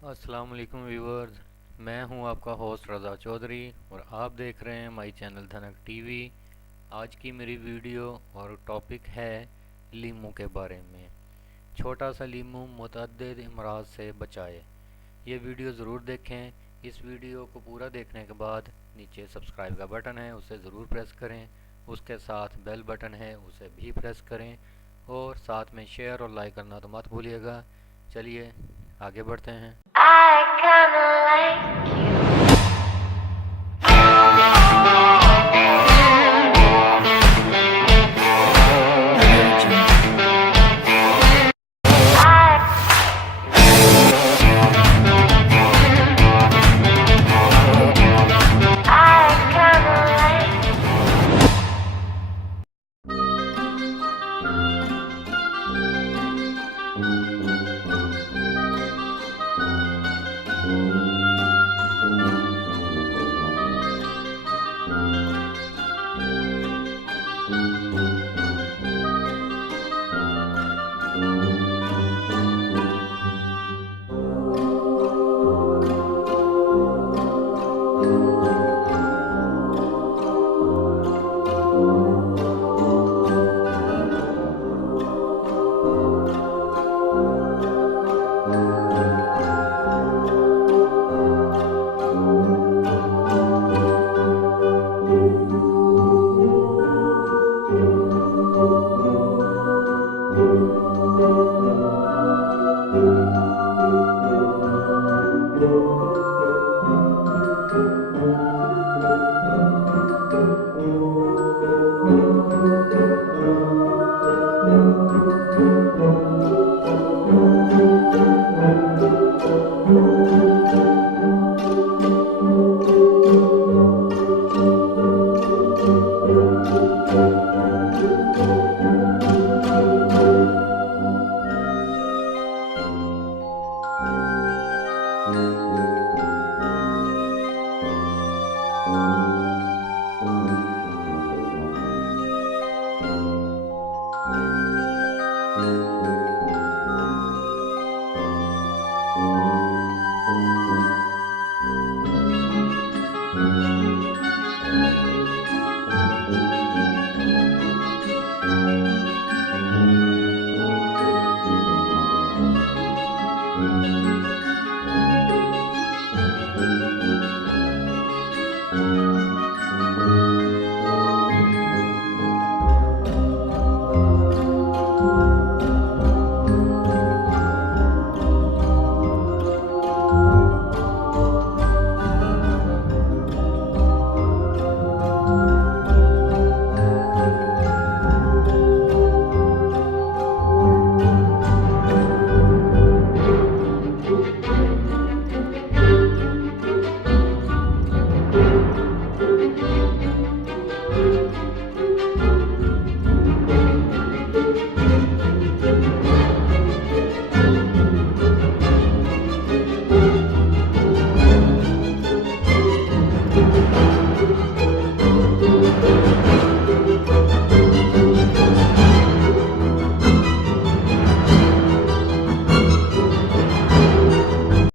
अस्सलाम वालेकुम व्यूवर्स। मैं हूं आपका होस्ट रज़ा चौधरी और आप देख रहे हैं माई चैनल धनक टीवी। आज की मेरी वीडियो और टॉपिक है लीमू के बारे में। छोटा सा लीमू मुतअद्दिद अमराज से बचाए। ये वीडियो ज़रूर देखें। इस वीडियो को पूरा देखने के बाद नीचे सब्सक्राइब का बटन है, उसे ज़रूर प्रेस करें। उसके साथ बेल बटन है, उसे भी प्रेस करें और साथ में शेयर और लाइक करना तो मत भूलिएगा। चलिए आगे बढ़ते हैं। I kinda like you. I kinda like you.